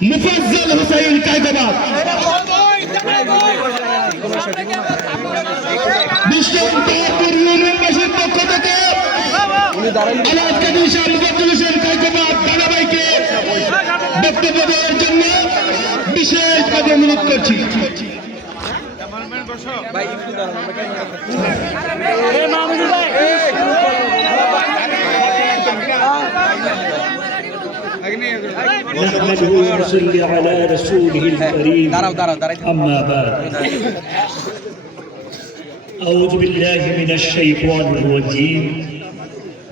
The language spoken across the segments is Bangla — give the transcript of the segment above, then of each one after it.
মুফাজ্জল হুসাইন কায়দাবাদ বিষ্ণুপুর ইউনিয়নবাসীর পক্ষ থেকে আলাদকে দিশাল মুফাজ্জল হুসাইন কায়দাবাদ দাদাভাইকে বক্তব্য দেওয়ার জন্য বিশেষভাবে অনুরোধ করছি। نحمده ونصلي على رسوله الكريم أما بعد أعوذ بالله من الشيطان الرجيم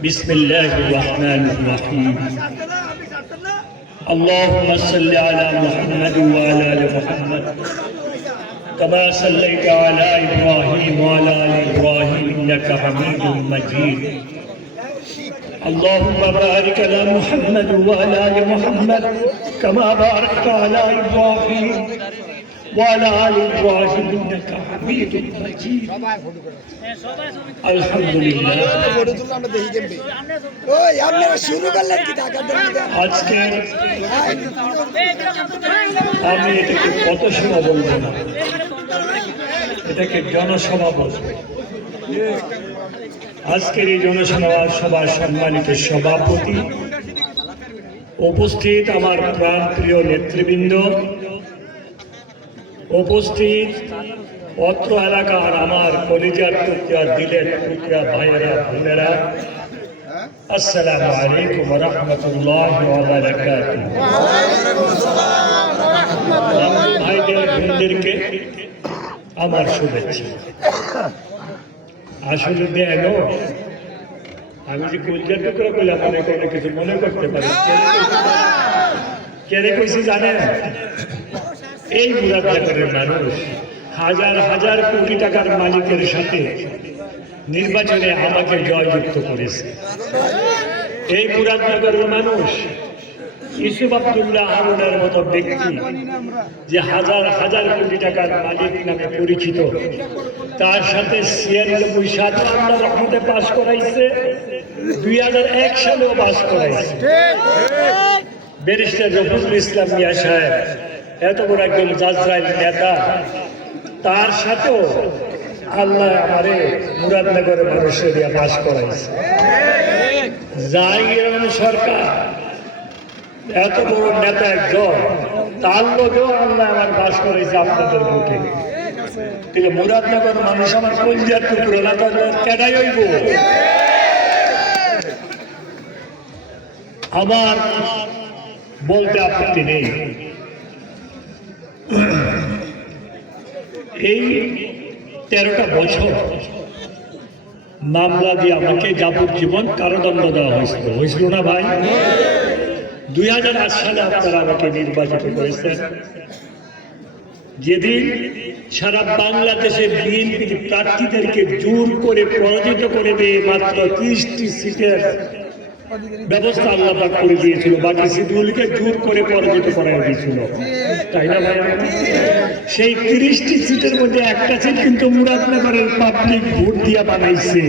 بسم الله الرحمن الرحيم اللهم صل على محمد وعلى آل محمد كما صليت على إبراهيم وعلى آل إبراهيم إنك حميد مجيد اللهم بارك على محمد وعلى آل محمد كما باركت على إبراهيم وعلى آل إبراهيم إنك حميد مجيد الحمد لله আজকে আমি এটাকে পথসভা বলবো না, এটাকে জনসভা বলবো। আজকের এই জনসভার সম্মানিত সভাপতি, উপস্থিত আমার প্রাণপ্রিয় নেতৃবৃন্দ, উপস্থিত অত্র এলাকার আমার কলিজার টুকরা দিলের টুকরা ভাইয়েরা বোনেরা, আসসালামু আলাইকুম ওয়া রাহমাতুল্লাহি ওয়া বারাকাতুহু। ভাইদের বোনদেরকে আমার শুভেচ্ছা। আসলে দেন আমি যে কলিজার টুকরা করলাম অনেক কিছু মনে করতে পারি। কে কইছি জানেন? এই মুরাদনগরের মানুষ হাজার হাজার কোটি টাকার মালিকের সাথে নির্বাচনে আমাকে জয়যুক্ত করেছে। এই মুরাদনগরের মানুষ ইউসুফ আব্দুল্লাহ হারুনের মতো ব্যক্তি যে হাজার হাজার কোটি টাকার মালিক নামে পরিচিত, তার সাথে ৯৬ সালে আল্লাহর রহমতে পাশ করাইছে, ২০০১ সালেও পাশ করাইছে। ব্যারিস্টার রফিকুল ইসলাম মিয়া সাহেব এত বড় একজন জাজরাইল নেতা, তার সাথেও আল্লাহ আমারে মুরাদনগরের মানুষের দিয়ে পাশ করাইছে। জাহাঙ্গীর আলম সরকার এত বড় নেতা একজন, তার লোকেও আল্লাহ আমার পাশ করাইছে আপনাদের ভোটে। তাহলে মুরাদনগর মানুষ আমার কলিজার টুকরো না, তাহলে কেডাই হইব? আমার বলতে আপত্তি নেই। এই ১৩টা বছর মামলা দিয়ে আমাকে যাবজ্জীবন কারাদণ্ড দেওয়া হয়েছিল না ভাই? ২০০৮ সালে আপনারা আমাকে নির্বাচিত করেছেন, যেদিন সারা বাংলাদেশে বিএনপি প্রার্থীদেরকে জোর করে পরাজিত করে দিয়ে মাত্র ৩০টি সিটের ব্যবস্থা আল্লাহ পাক করে দিয়েছিল, বাকি সিটগুলিকে জোর করে পরাজিত করা দিয়েছিল, তাই না ভাই? সেই ৩০টি সিটের মধ্যে একটা সিট কিন্তু মুরাদনগরের পাবলিক ভোট দিয়া বানাইছে,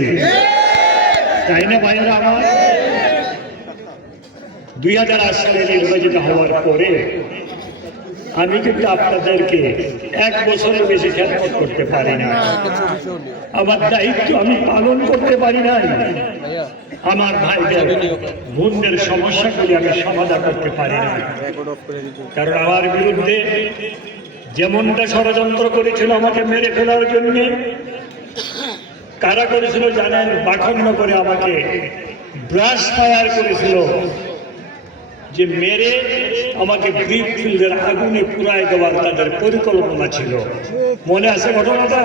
তাই না ভাইয়েরা আমার? ২০০৮ সালে নির্বাচিত হওয়ার পরে আমি কিন্তু আপনাদেরকে ১ বছরের বেশি খেদমত করতে পারি না, আমার দায়িত্ব আমি পালন করতে পারি নাই, আমার ভাইদের বোনদের সমস্যাগুলি আমি সমাধান করতে পারি না। কারণ আমার বিরুদ্ধে যেমনটা ষড়যন্ত্র করেছিল আমাকে মেরে ফেলার জন্য, কারা করেছিল জানেন? বাখন্ন করে আমাকে ব্রাশ ফায়ার করেছিল, যে মেরে আমাকে ব্রিক ফিল্ডের আগুনে পুরাই দেওয়ার তাদের পরিকল্পনা ছিল। মনে আছে ঘটনাটা?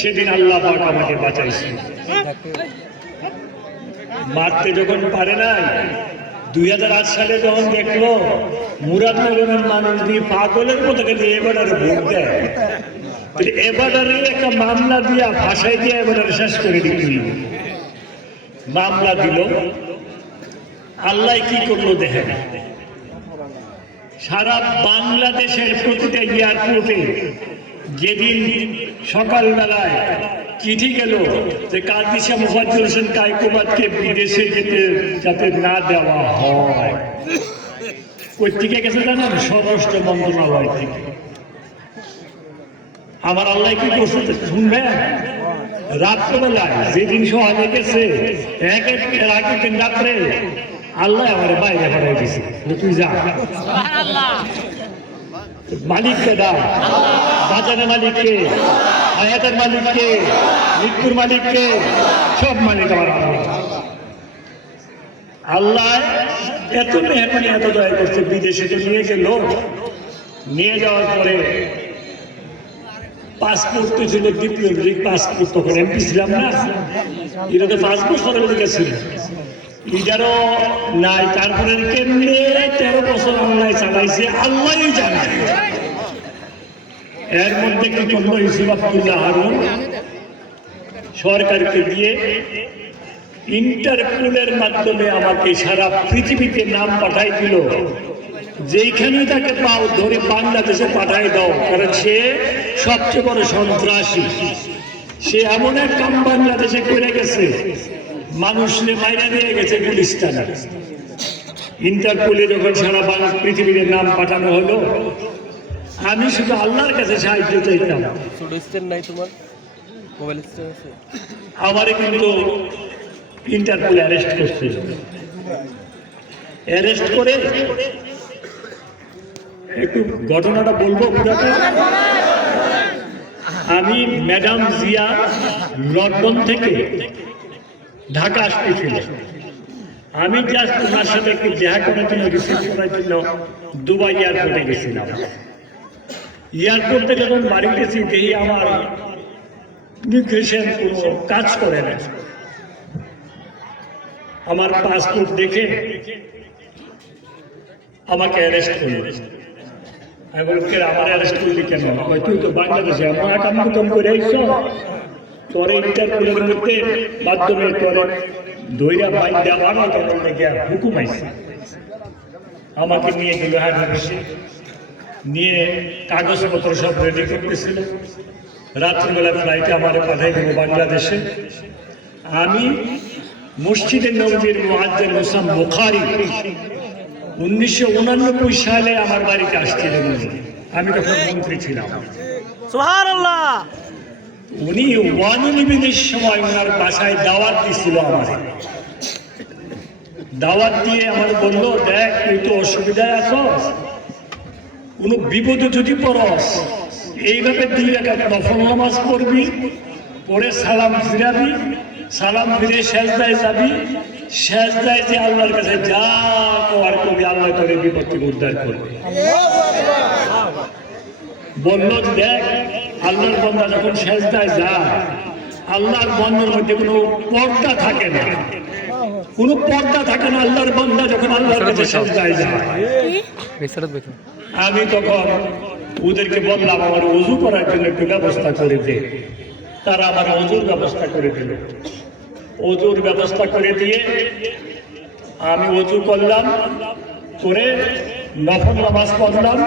সেদিন আল্লাহ পাক আমাকে বাঁচাইছে। মারতে যখন পারে নাই, ২০০৮ সালে যখন দেখলো মুরাদনগরের মানুষ দিয়ে পাগলের মতো গেলে এবারে ভোট দেয়, এবারে একটা মামলা দিয়া ভাষায় দিয়ে এবারে শেষ করে দিল। মামলা দিল, আল্লাহ কি করলো দেখেন, সারা বাংলাদেশের প্রতিটা এয়ারপোর্টে যেদিন সকালবেলায় চিঠি গেল যে কাদিসা মুফাজ্জল হোসেন কায়কোবাদকে বিদেশে যেতে যাতে না দেওয়া হয়, কই থেকে গেছে জানেন? স্বরাষ্ট্র মন্ত্রণালয় থেকে। আমার আল্লাহ কি করছে শুনবেন? রাত্রবেলায় যেদিন সোহাগে গেছে এর আগের দিন রাত্রে আল্লাহ আমার বাইরে পাঠাই দিছে, তুই যা। মালিককে দাও, বাজারের মালিককে, হায়াতের মালিককে, মৃত্যুর মালিককে, সব মালিক আমার আল্লাহ। আল্লাহ এত মেহরবানি এত দয়া করছে, বিদেশে তো নিয়ে গেল, নিয়ে যাওয়ার পরে পাসপোর্ট তো ছিল ডিপ্লোমেটিক পাসপোর্ট, তখন এমপি ছিলাম না, এটা তো 5 বছরের দিকে ছিল, এটারও নাই। তারপরে কেমনে 13 বছর অনলাইন চালাইছে আল্লাহ জানে। এর মধ্যে কি করলো ইউসুফ আব্দুল্লাহ হারুন সরকারকে দিয়ে ইন্টারপোলের মাধ্যমে আমাকে সারা পৃথিবীতে নাম পাঠাই দিল, যেইখানে তাকে পাও ধরে বাংলাদেশে পাঠাই দাও, কারণ সে সবচেয়ে বড় সন্ত্রাসী। সে এমন এক কাম বাংলাদেশে করে গেছে, মানুষকে মাইরা দিয়ে গেছে গুলিস্তানে। ইন্টারপোলে যখন সারা পৃথিবীতে নাম পাঠানো হলো, আমি শুধু আল্লাহর কাছে সাহায্য চাইতাম। আমারে কিন্তু ইন্টারপোলে অ্যারেস্ট করছিল। অ্যারেস্ট করে একটু ঘটনাটা বলবো পুরাটা। আমি ম্যাডাম জিয়া লন্ডন থেকে ঢাকা আসতেছিল, আমি জাস্ট ওনার সাথে একটু দেখা করার জন্য রিসিভ করার জন্য দুবাই এয়ারপোর্টে গেছিলাম। এয়ারপোর্ট থেকে যখন বাড়ি গেছি দেখি আমার ইমিগ্রেশন কোনো কাজ করে না। আমার পাসপোর্ট দেখে আমাকে অ্যারেস্ট করলো। আমি বলছি আমার অ্যারেস্ট করলি কেন? তুই তো বাংলাদেশে আমার কাম করে আইস, তোর ইন্টারপোলের মধ্যে মাধ্যমে তোর দইরা বাইন্দা বানাই তখন গিয়া হুকুম আইছে। আমাকে নিয়ে গেল হেড অফিসে, নিয়ে কাগজপত্র সব রেডি করতেছিল। রাত্রিবেলা ফ্লাইটে আমার পাঠাই দেবো বাংলাদেশে। আমি মসজিদের নববীর মুআজ্জিন মুসা বুখারী 1989 সালে আমার বাড়িতে আসছিলেন। আমি তখন মন্ত্রী ছিলাম। সুবহানাল্লাহ। উনি ওয়ানুলিবিনের সময় ওনার বাসায় দাওয়াত দিছিল। আমার দাওয়াত দিয়ে আমার বললো, দেখ তুই তো অসুবিধায় আছস, কোনো বিপদে যদি পড়স এইভাবে 2 রাকাত নফল নামাজ পড়বি, পড়ে সালাম ফিরাবি, সালাম ফিরে সেজদায় যাবি, সেজদায় যে আল্লাহর কাছে যা কর করবি আল্লাহ করে বিপত্তি উদ্ধার করবে। বলল দেখ আল্লাহর বান্দা যখন সেজদায় যায়, আল্লাহর বান্দার মধ্যে কোনো পর্দা থাকে না, কোনো পর্দা থাকে না আল্লাহর বান্দা যখন আল্লাহর কাছে সেজদায় যায়। আমি তখন ওদেরকে বললাম আমার ওযু করার জন্য একটু ব্যবস্থা করে দে। তারা আমার ওযুর ব্যবস্থা করে দিল। ওযুর ব্যবস্থা করে দিয়ে আমি ওযু করলাম, করে নফল নামাজ পড়লাম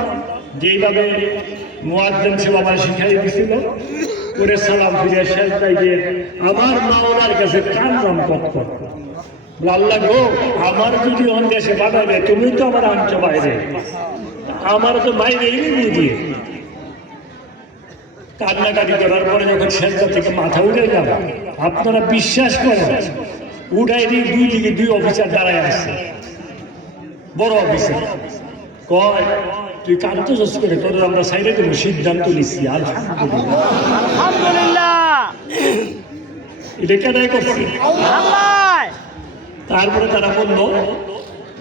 যেইভাবে মুয়াজ্জিন সাহেব আমার শিখাই দিছিল, করে সালাম ফিরে সেজদায় গিয়ে আমার মাওলার কাছে কান্নাম করতাম, আল্লাহ গো আমার যদি অন্য দেশে পাঠাবে, তুমি তো আমার আনছো বাইরে, আমার তো বাইরে এনে বুঝিয়ে। কান্নাকাটি করার পরে যখন সেজদা থেকে মাথা উঠে গেল, আপনারা বিশ্বাস করেন উঠাই দিয়ে 2 দিকে 2 অফিসার দাঁড়ায় আসছে, বড় অফিসার। কয় তুই কান্তোষ করে তোর আমরা সাইডে দেবো, সিদ্ধান্ত নিচ্ছি। আলহামদুলিল্লাহ। এটা কেনাই করছে। তারপরে তারা বললো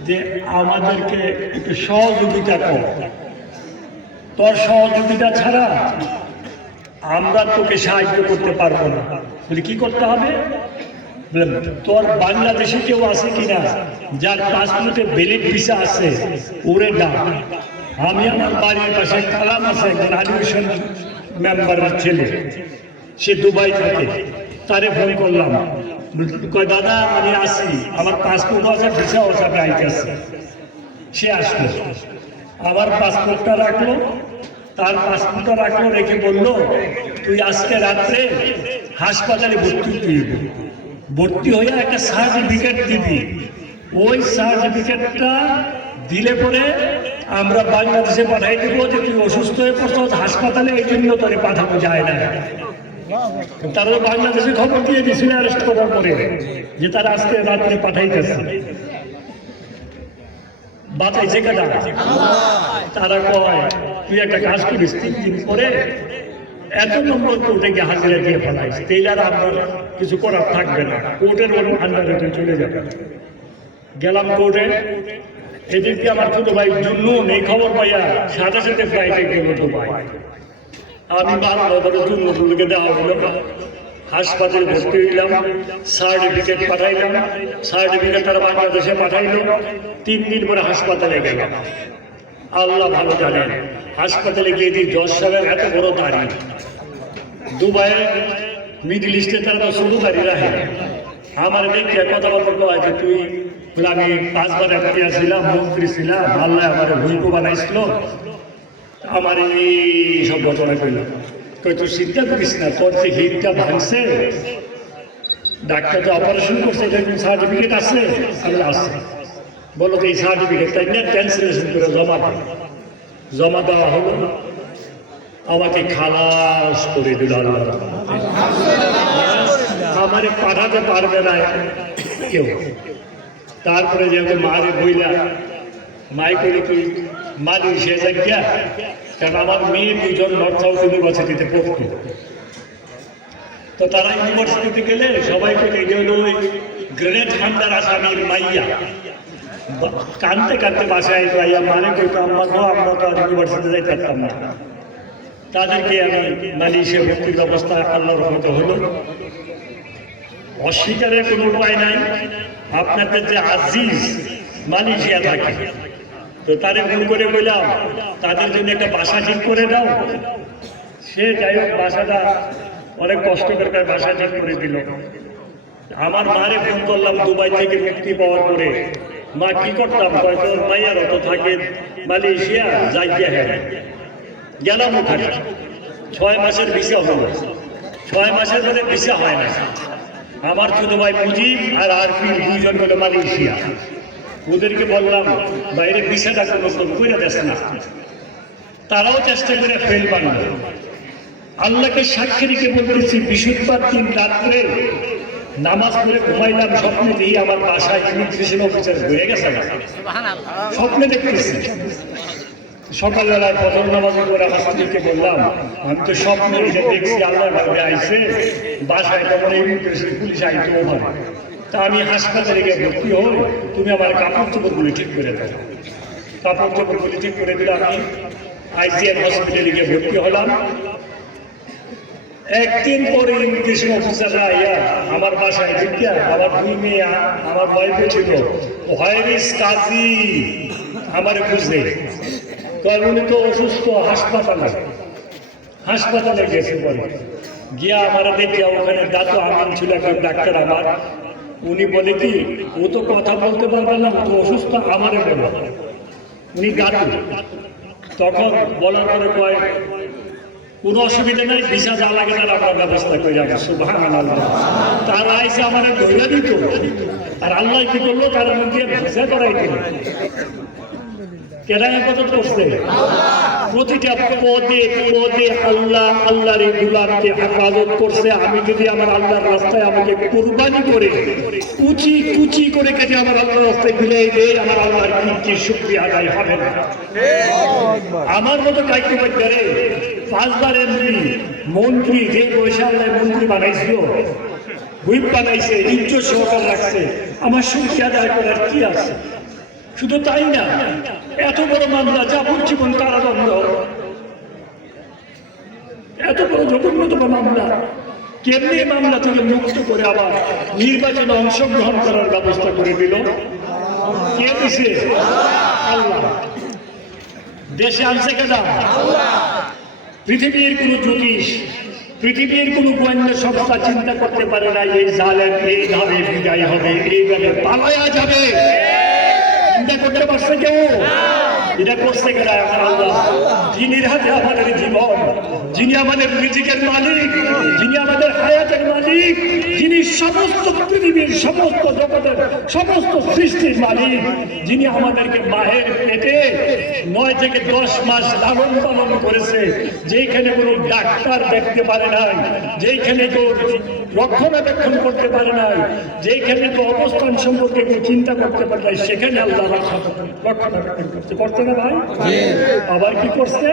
যে আমাদেরকে একটু সহযোগিতা কর, তোর সহযোগিতা ছাড়া আমরা তোকে সাহায্য করতে পারবো না। বলি কি করতে হবে? তোর বাংলাদেশে কেউ আছে কিনা যার পাসপোর্টে ভ্যালিড ভিসা আছে, ওরে ডাক। আমি আমার বাড়ির পাশে কালাম আছে, একজন আলিমিশন মেম্বারের ছেলে, সে দুবাই থাকে, তারে ফোন করলাম। কয় দাদা আমি আসি, আমার পাসপোর্ট আছে, ভিসা আছে, রাইট আছে। সে আসলো, আমার পাসপোর্টটা রাখলো, তার পাসপোর্টটা রাখলো, রেখে বললো তুই আজকে রাত্রে হাসপাতালে ভর্তি দিবি, ভর্তি হয়ে একটা সার্টিফিকেট দিবি, ওই সার্টিফিকেটটা দিলে পরে আমরা বাংলাদেশে পাঠাই দেবো যে তুই অসুস্থ হয়ে পড়ছো হাসপাতালে, এই জন্য তোরে পাঠানো যায় না। তারা বাংলাদেশে খবর দিয়ে দিয়েছিল অ্যারেস্ট করার পরে যে তারা আজকে রাত্রে পাঠাইতেছে। বাঁচাইছে কেনা? তারা কয় তুই একটা কাজ করিস, 3 দিন পরে এত নম্বর কোর্টে গিয়ে হাজিরা দিয়ে ফেলাইস, তেইলার আপনার কিছু করার থাকবে না, কোর্টের আন্ডারে তুই চলে যাবে। গেলাম কোর্টে, এদিকে আমার ছোট ভাই জুন্নুন এই খবর পাইয়া সাথে সাথে ফ্লাইটে গেল দুবাই। আমি বারবার ধরে জুন্নুনকে দেওয়া হলো, হাসপাতালে ভর্তি হইলাম, সার্টিফিকেট পাঠাইলাম, সার্টিফিকেট তারা বাংলাদেশে পাঠাইলো। 3 দিন পরে হাসপাতালে গেলাম। আল্লাহ ভালো জানেন, হাসপাতালে গিয়ে দিই জজ সাহেবের এত বড় দাড়ি। দুবাইয়ে মিডল ইস্টে তারা তো ছোট দাড়ি রাখে। আমার দেখে কথাবার্তা কয় যে তুই বলে আমি 5 বার এমপিয়া ছিলাম, মন্ত্রী ছিলাম, আল্লাহ আমার ভূমিকু বানাইছিল, আমার এই সব ঘটনা কইলাম। কই তুই চিন্তা করিস না, তোর যে হিটটা ভাঙছে, ডাক্তার তো অপারেশন করছে, এটা সার্টিফিকেট আছে? আমি আছে। বলো তো এই সার্টিফিকেটটা নিয়ে ক্যান্সেলেশন করে জমা দেওয়া হলো। আমাকে খালাস করে দিল আল্লাহ। আমারে পাঠাতে পারবে না কেউ। তারপরে যেহেতু মারে বইলা মাই করে তুই মালি সে জায়গা, কারণ আমার মেয়ে 2জন নর্থ সাউথ ইউনিভার্সিটিতে পড়তো। তো তারা ইউনিভার্সিটিতে গেলে সবাইকে এই হলো ওই গ্রেনেড হান্ডার আসামির মাইয়া, কানতে কানতে বাসায় যাইয়া মানে কইতো আম্মা গো, আমরা তো আর ইউনিভার্সিটিতে যাইতে পারতাম না। তাদেরকে আমি মালয়েশিয়া ভর্তির ব্যবস্থা আল্লাহর রহমতে হলো। অস্বীকারের কোনো উপায় নাই। আপনাদের যে আজিজ মালয়েশিয়া থাকে, তো তারে ভুল করে বললাম তাদের জন্য একটা বাসা ঠিক করে দাও। সে যাই হোক বাসাটা অনেক কষ্ট করে বাসা ঠিক করে দিল। আমার মারে ফোন করলাম দুবাই থেকে মুক্তি পাওয়ার পরে, মা কি করতাম? তোর মাইয়ার অত থাকে মালয়েশিয়া, যাই গিয়া হ্যাঁ গেলাম ওখানে। 6 মাসের ভিসা হলো, 6 মাসের পরে ভিসা হয় না। আমার ছোট ভাই মুজিব আর আরফিন 2জন হলো মালয়েশিয়া। ওদেরকে বললাম বাইরে ভিসাটা কোনো করে দেশ না, তারাও চেষ্টা করে ফেল বানাবে। আল্লাহকে সাক্ষী রেখে বলতেছি, বৃহস্পতিবার দিন রাত্রে নামাজ পড়ে ঘুমাইলাম, স্বপ্নে দিয়ে আমার বাসায় ইমিগ্রেশন অফিসার ঘুরে গেছে না, স্বপ্নে দেখতেছি। সকালবেলায় ফজর নামাজ করে আমার স্ত্রীকে বললাম, আমি তো স্বপ্নে দেখছি আল্লাহ ভাবে আইসে, বাসায় তখন ইমিগ্রেশন পুলিশ আইতেও পারে। তা আমি হাসপাতালে গিয়ে ভর্তি হই, তুমি আমার কাপড় চোপড়গুলি ঠিক করে দাও। কাপড় চোপড়গুলি ঠিক করে দিলে আমি আইজিএম হসপিটালে গিয়ে ভর্তি হলাম। একদিন পরে ইমিগ্রেশন অফিসাররা আইয়া আমার বাসায় ঢুকিয়া, আমার 2 মেয়ে আমার ওয়াইফে ছিল, হোয়াইরিস কাজী আমার বুঝলে উনি তো অসুস্থ, হাসপাতালে গেছে। পরে গিয়া আমার দেখিয়া ওখানে দাঁত আমিন ছিল একজন ডাক্তার আমার, উনি বলে কি ও তো কথা বলতে পারবে না, ও তো অসুস্থ, আমারে বলো। উনি গাড়ি তখন বলার পরে কয় কোনো অসুবিধা নেই, ভিসা যা লাগে তার আপনার ব্যবস্থা করে যাবে। সুবহানাল্লাহ। তারা আইসে আমার ধৈর্য দিত, আর আল্লাহ কি করলো, তার মধ্যে ভিসা করাই দিল। কেন ইবাদত করছে? প্রতিটা পদে পদে আল্লাহ আল্লাহর এই গুলামকে হেফাজত করছে। আমি যদি আমার আল্লাহর রাস্তায় আমাকে কুরবানি করে কুচি কুচি করে কেটে আমার আল্লাহর রাস্তায় বিলাই দেয়, আমার আল্লাহর কি শুকরিয়া আদায় হবে না? আমার মতো কাইকুবারে 5 বার এমপি মন্ত্রী, যে বয়সে আল্লাহ মন্ত্রী বানাইছিল, হুইপ বানাইছে, ইজ্জত সহকার রাখছে, আমার শুকরিয়া আদায় করার কি আছে? শুধু তাই না, এত বড় মামলা, যাবজ্জীবন কারাদণ্ড, এত বড় জঘন্যতম মামলা, কেমনি মামলা থেকে মুক্ত করে আবার নির্বাচনে অংশগ্রহণ করার ব্যবস্থা করে দিল? কে দিছে? আল্লাহ। দেশে আনছে কেনা? পৃথিবীর কোন জ্যোতিষ, পৃথিবীর কোন গোয়েন্দা সংস্থা চিন্তা করতে পারে না এই জালেম এইভাবে বিদায় হবে, এইভাবে পালায়া যাবে। চিন্তা করতে পারছে কেউ? এটা করছে কেনা আমার আল্লাহ, যিনি হাতে আমাদের জীবন, যিনি আমাদের রিজিকের মালিক, যিনি আমাদের হায়াতের মালিক, যিনি সমস্ত পৃথিবীর সমস্ত জগতের সমস্ত সৃষ্টির মালিক, যিনি আমাদেরকে মায়ের পেটে 9 থেকে 10 মাস লালন পালন করেছে, যেখানে কোনো ডাক্তার দেখতে পারে নাই, যেখানে কেউ রক্ষণাবেক্ষণ করতে পারে নাই, যেখানে কেউ অবস্থান সম্পর্কে কেউ চিন্তা করতে পারে নাই, সেখানে আল্লাহ রক্ষণাবেক্ষণ করতে না ভাই? আবার কি করছে?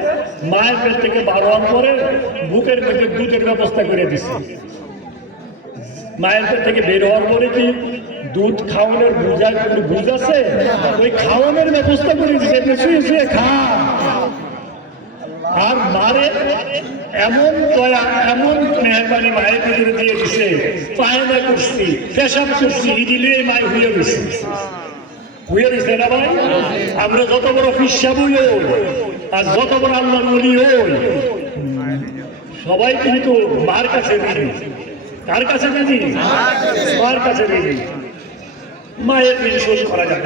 মায়ের পেট থেকে 12 হওয়ার পরে বুকের মধ্যে দুধের ব্যবস্থা করে দিচ্ছে। মায়ের পেট থেকে বের হওয়ার পরে কি দুধ খাওয়ানোর বুঝ আছে? ওই খাওয়ানোর ব্যবস্থা করে দিচ্ছে, শুয়ে শুয়ে খা। আর মারে এমন দয়া, এমন মেহরবানি মায়ের ভিতরে দিয়ে দিছে, পায়না করছি, পেশাব করছি, দিলে মায়ের হয়ে গেছে, হয়ে গেছে না ভাই? আমরা যত বড় পিসাবই হই আর যত বড় আল্লাহর ওলি হই, সবাই কিন্তু মার কাছে ঋণী। কার কাছে ঋণী? মার কাছে ঋণী। মায়ের ঋণ শোধ করা যাবে না।